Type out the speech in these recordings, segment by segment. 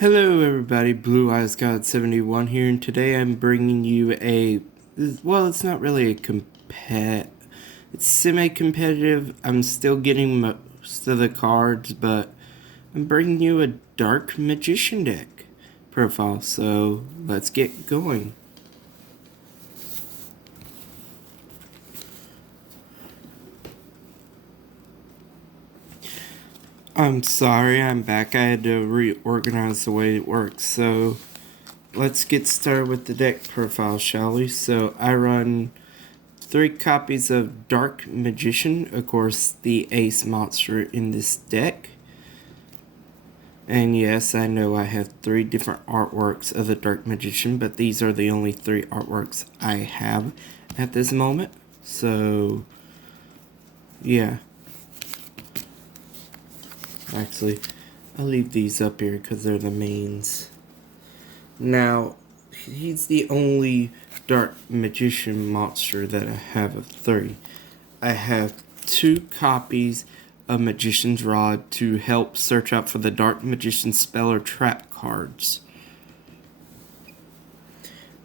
Hello everybody, Blue Eyes God 71 here, and today I'm bringing you it's not really it's semi-competitive. I'm still getting most of the cards, but I'm bringing you a Dark Magician deck profile, so let's get going. I'm sorry, I'm back. I had to reorganize the way it works, so let's get started with the deck profile, shall we? So I run 3 copies of Dark Magician, of course, the ace monster in this deck. And yes, I know I have 3 different artworks of the Dark Magician, but these are the only 3 artworks I have at this moment. So, yeah. Actually, I'll leave these up here because they're the mains. Now, he's the only Dark Magician monster that I have of 3. I have 2 copies of Magician's Rod to help search out for the Dark Magician spell or trap cards.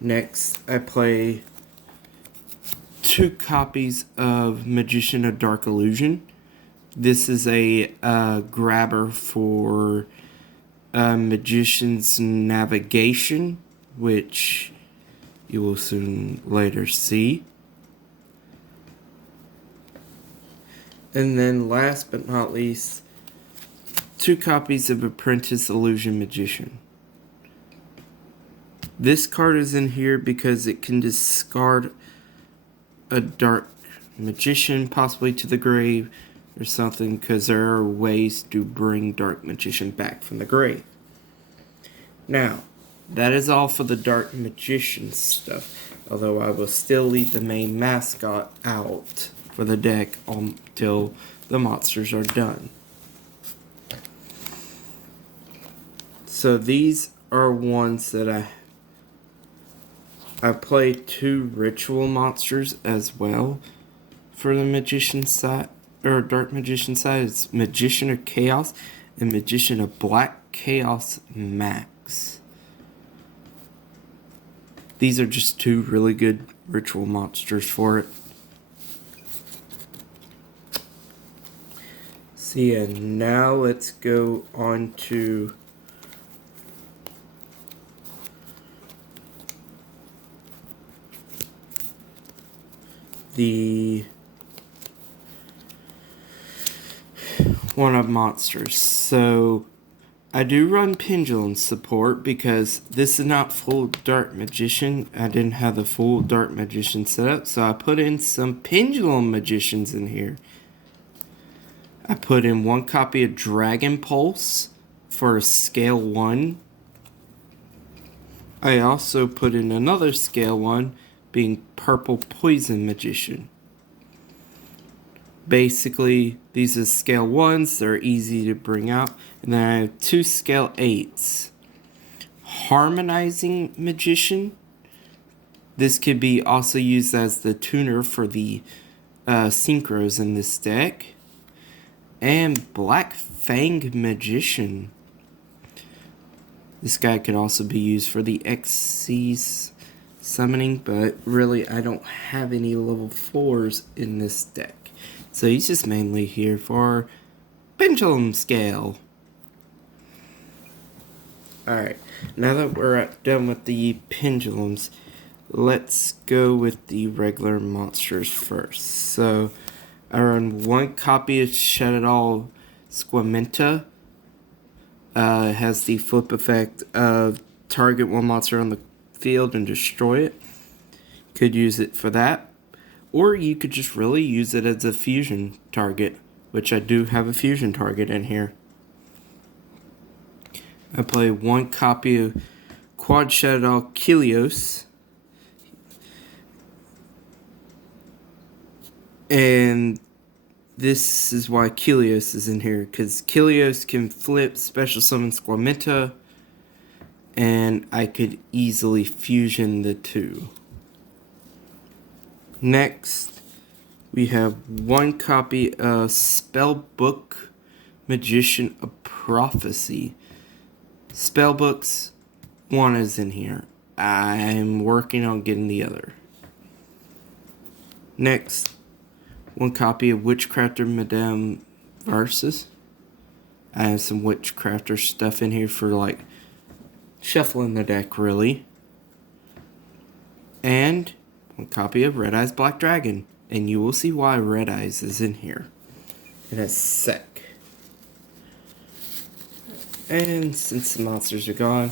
Next, I play 2 copies of Magician of Dark Illusion. This is a grabber for Magician's Navigation, which you will soon later see. And then last but not least, 2 copies of Apprentice Illusion Magician. This card is in here because it can discard a Dark Magician, possibly to the grave or something, because there are ways to bring Dark Magician back from the grave. Now, that is all for the Dark Magician stuff, although I will still leave the main mascot out for the deck until the monsters are done. So these are ones that I play 2 ritual monsters as well for the Magician side, or Dark Magician side. It's Magician of Chaos and Magician of Black Chaos Max. These are just 2 really good ritual monsters for it. So yeah, now let's go on to the one of monsters. So I do run Pendulum support because this is not full Dark Magician. I didn't have the full Dark Magician set up, so I put in some Pendulum Magicians in here. I put in 1 copy of Dragon Pulse for scale 1. I also put in another scale 1, being Purple Poison Magician. Basically, these are scale 1s, they're easy to bring out. And then I have 2 scale 8s. Harmonizing Magician. This could be also used as the tuner for the synchros in this deck. And Black Fang Magician. This guy could also be used for the XC's summoning, but really I don't have any level 4s in this deck. So he's just mainly here for Pendulum Scale. Alright, now that we're done with the pendulums, let's go with the regular monsters first. So I run 1 copy of Shadowdall Squamenta. It has the flip effect of target 1 monster on the field and destroy it. Could use it for that. Or you could just really use it as a fusion target, which I do have a fusion target in here. I play 1 copy of Quad Shadowdall Kilios. And this is why Kilios is in here, because Kilios can flip special summon Squamenta, and I could easily fusion the 2. Next, we have 1 copy of Spellbook Magician of Prophecy. Spellbooks, one is in here. I'm working on getting the other. Next, one copy of Witchcrafter Madame Versus. I have some Witchcrafter stuff in here for like shuffling the deck, really. And one copy of Red Eyes Black Dragon. And you will see why Red Eyes is in here in a sec. And since the monsters are gone,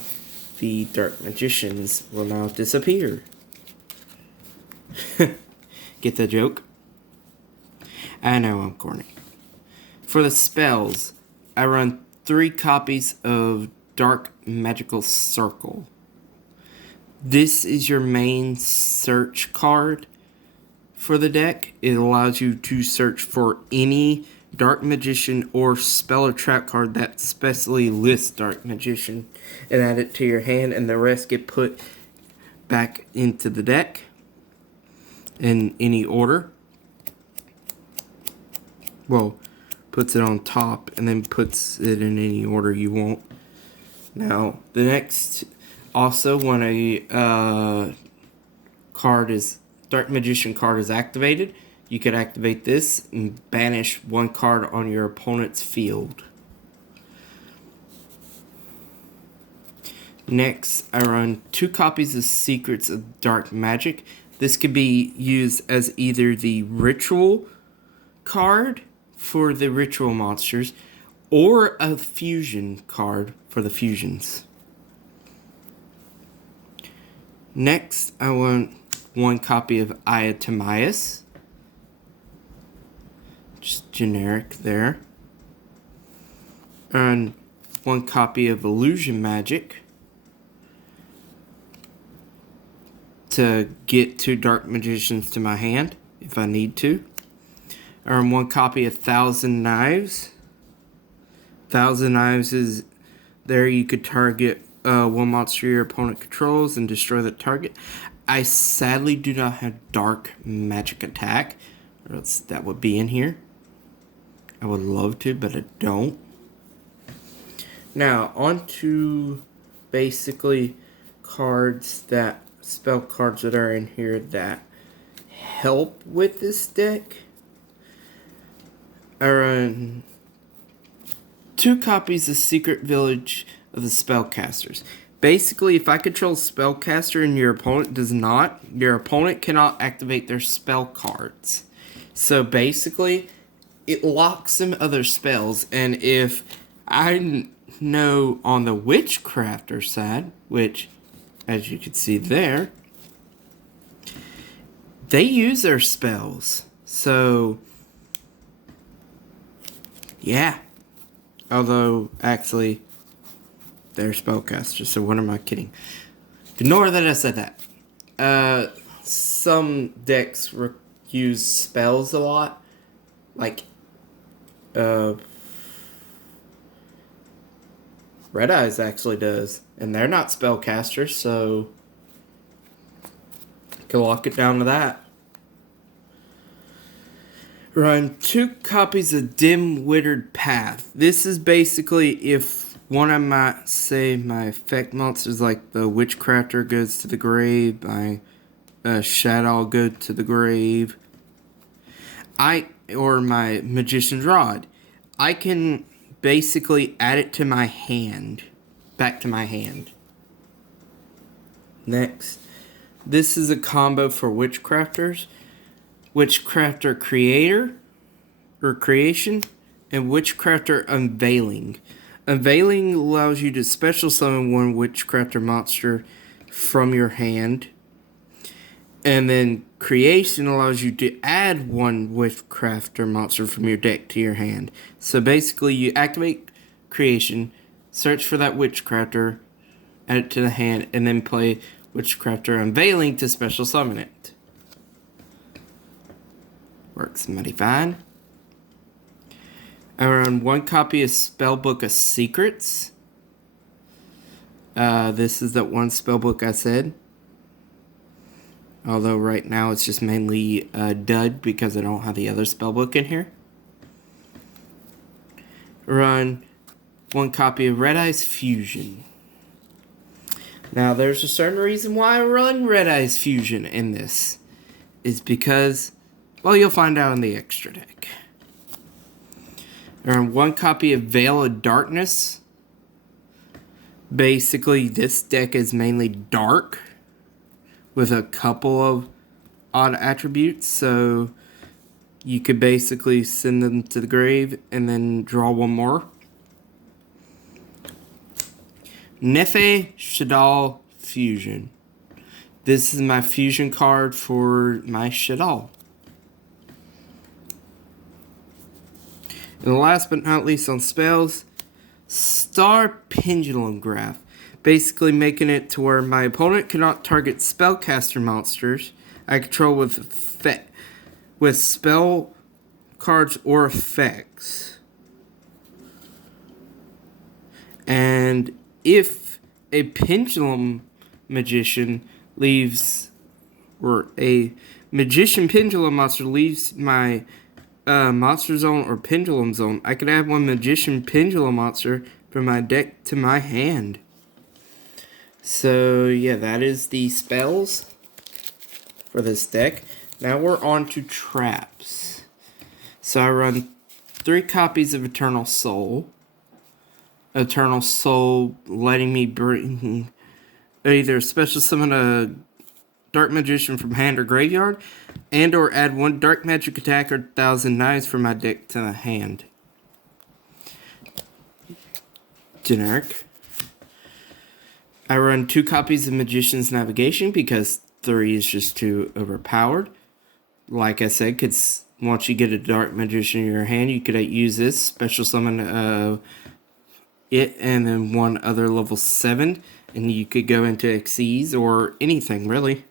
the Dark Magicians will now disappear. Get the joke? I know I'm corny. For the spells, I run 3 copies of Dark Magical Circle. This is your main search card for the deck. It allows you to search for any Dark Magician or spell or trap card that specially lists Dark Magician and add it to your hand, and the rest get put back into the deck in any order. Well, puts it on top and then puts it in any order you want. Now, the next, also when a Dark Magician card is activated, you could activate this and banish 1 card on your opponent's field. Next, I run 2 copies of Secrets of Dark Magic. This could be used as either the ritual card for the ritual monsters or a fusion card for the fusions. Next, I want 1 copy of Aya Timaeus. Just generic there. And 1 copy of Illusion Magic to get 2 Dark Magicians to my hand if I need to. Earn 1 copy of Thousand Knives. Thousand Knives is there you could target 1 monster your opponent controls and destroy the target. I sadly do not have Dark Magic Attack, or else that would be in here. I would love to, but I don't. Now, on to basically spell cards that are in here that help with this deck. I run 2 copies of Secret Village of the Spellcasters. Basically, if I control Spellcaster and your opponent does not, your opponent cannot activate their spell cards. So basically, it locks some other spells, and if I know on the Witchcrafter side, which, as you can see there, they use their spells. So, yeah. Although, actually, they're spellcasters, so what am I kidding? Ignore that I said that. Some decks use spells a lot. Like, Red Eyes actually does. And they're not spellcasters, so you can lock it down to that. Run 2 copies of Dim-Wittered Path. This is basically if one of my effect monsters like the Witchcrafter goes to the grave, my Shadow go to the grave, or my Magician's Rod, I can basically add it to my hand, back to my hand. Next, this is a combo for Witchcrafters. Witchcrafter Creator, or Creation, and Witchcrafter Unveiling. Unveiling allows you to special summon 1 Witchcrafter monster from your hand. And then Creation allows you to add 1 Witchcrafter monster from your deck to your hand. So basically you activate Creation, search for that Witchcrafter, add it to the hand, and then play Witchcrafter Unveiling to special summon it. Works mighty fine. I run 1 copy of Spellbook of Secrets. This is that 1 spellbook I said. Although right now it's just mainly dud because I don't have the other spellbook in here. Run 1 copy of Red Eyes Fusion. Now, there's a certain reason why I run Red Eyes Fusion in this. Is because, well, you'll find out in the extra deck. I run one copy of Veil of Darkness. Basically, this deck is mainly dark with a couple of odd attributes, so you could basically send them to the grave and then draw one more. Nefe Shaddoll Fusion. This is my fusion card for my Shaddoll. And last but not least on spells, Star Pendulum Graph. Basically making it to where my opponent cannot target spellcaster monsters I control with spell cards or effects. And if a pendulum magician leaves, or a magician pendulum monster leaves my monster zone or pendulum zone, I can add one magician pendulum monster from my deck to my hand. So yeah, that is the spells for this deck. Now we're on to traps. So I run 3 copies of Eternal Soul. Eternal Soul letting me bring either special summon a Dark Magician from hand or graveyard, and or add 1 Dark Magic attack or 1,000 Knives from my deck to the hand. Generic. I run 2 copies of Magician's Navigation because 3 is just too overpowered. Like I said, once you get a Dark Magician in your hand, you could use this, special summon it, and then 1 other level 7, and you could go into Xyz or anything, really.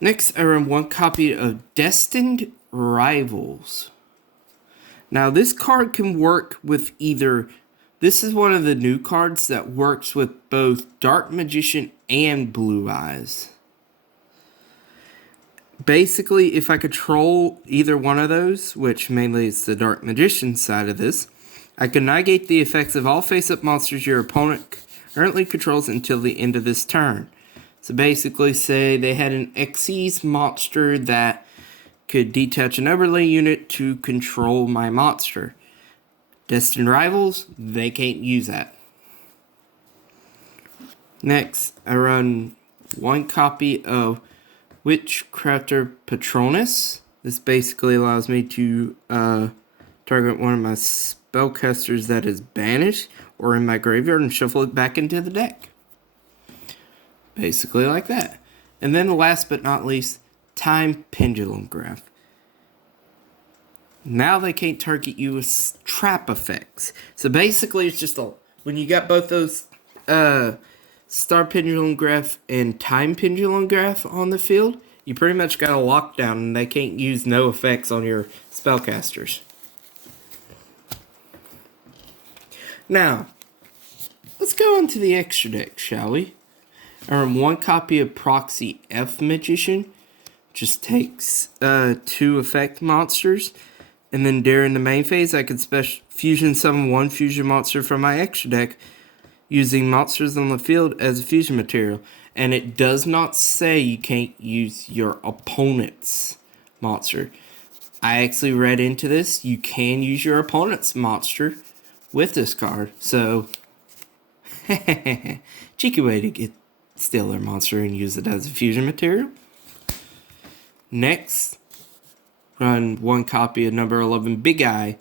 Next, I run 1 copy of Destined Rivals. Now, this card can work with either... This is one of the new cards that works with both Dark Magician and Blue Eyes. Basically, if I control either one of those, which mainly is the Dark Magician side of this, I can negate the effects of all face-up monsters your opponent currently controls until the end of this turn. So basically, say they had an Xyz monster that could detach an overlay unit to control my monster. Destined Rivals, they can't use that. Next, I run 1 copy of Witchcrafter Patronus. This basically allows me to target one of my spellcasters that is banished or in my graveyard and shuffle it back into the deck. Basically like that. And then last but not least, Time Pendulum Graph. Now they can't target you with trap effects. So basically it's just when you got both those Star Pendulum Graph and Time Pendulum Graph on the field, you pretty much got a lockdown and they can't use no effects on your spellcasters. Now, let's go into the extra deck, shall we? I run 1 copy of Proxy F Magician. Just takes 2 effect monsters. And then during the main phase, I can fusion summon 1 fusion monster from my extra deck using monsters on the field as a fusion material. And it does not say you can't use your opponent's monster. I actually read into this. You can use your opponent's monster with this card. So, cheeky way to steal their monster and use it as a fusion material. Next, run 1 copy of number 11, Big Eye.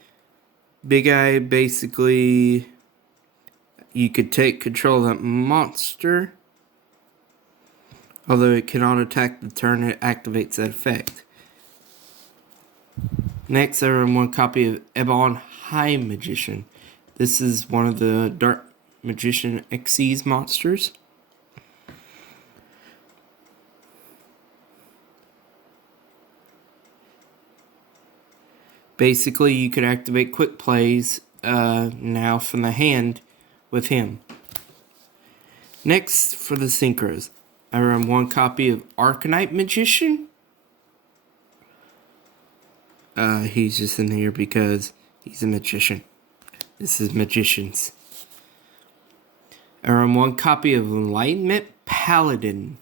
Big Eye, basically, you could take control of that monster. Although it cannot attack the turn it activates that effect. Next, I run 1 copy of Ebon High Magician. This is one of the Dark Magician Xyz monsters. Basically, you could activate quick plays now from the hand with him. Next, for the synchros, I run 1 copy of Arcanite Magician. He's just in here because he's a magician. This is magicians. I run one copy of Enlightenment Paladin.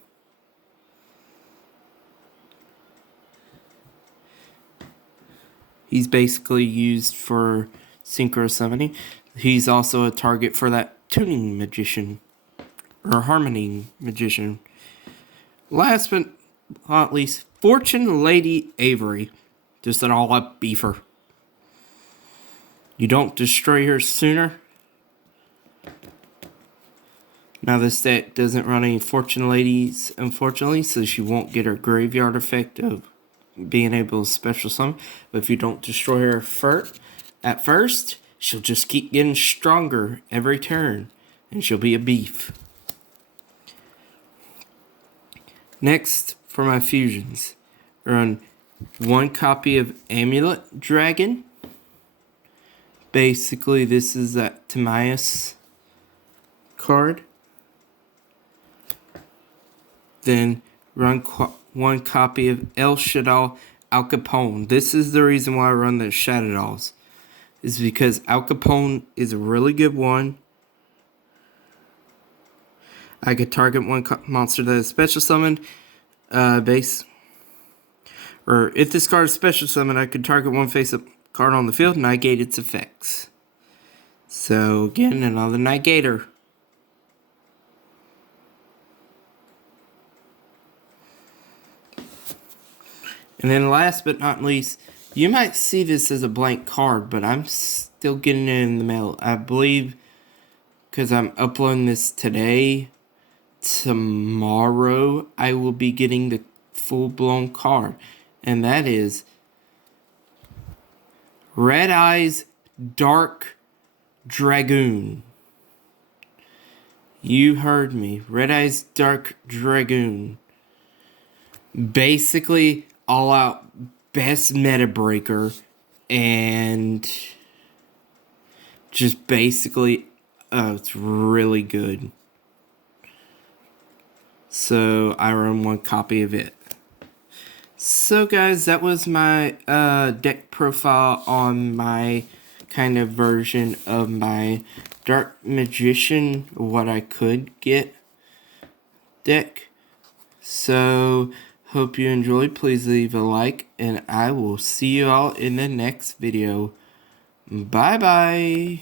He's basically used for synchro summoning. He's also a target for that tuning magician or harmony magician. Last but not least, Fortune Lady Avery. Just an all-up beefer. You don't destroy her sooner. Now this deck doesn't run any Fortune Ladies, unfortunately, so she won't get her graveyard effect of being able to special summon. But if you don't destroy her at first, she'll just keep getting stronger every turn, and she'll be a beef. Next, for my fusions, I run one copy of Amulet Dragon. Basically, this is that Timaeus card. Then run one copy of El Shaddai Al Capone. This is the reason why I run the Shadow Dolls. Is because Al Capone is a really good one. I could target one monster that is special summoned base. Or if this card is special summoned, I could target one face-up card on the field and negate its effects. So again, another negator. And then last but not least, you might see this as a blank card, but I'm still getting it in the mail. I believe because I'm uploading this today, tomorrow I will be getting the full-blown card. And that is Red Eyes Dark Dragoon. You heard me. Red Eyes Dark Dragoon. Basically, all out best meta breaker, and just basically, it's really good. So I run one copy of it. So guys, that was my deck profile on my kind of version of my Dark Magician, what I could get deck. So hope you enjoyed. Please leave a like, and I will see you all in the next video. Bye bye.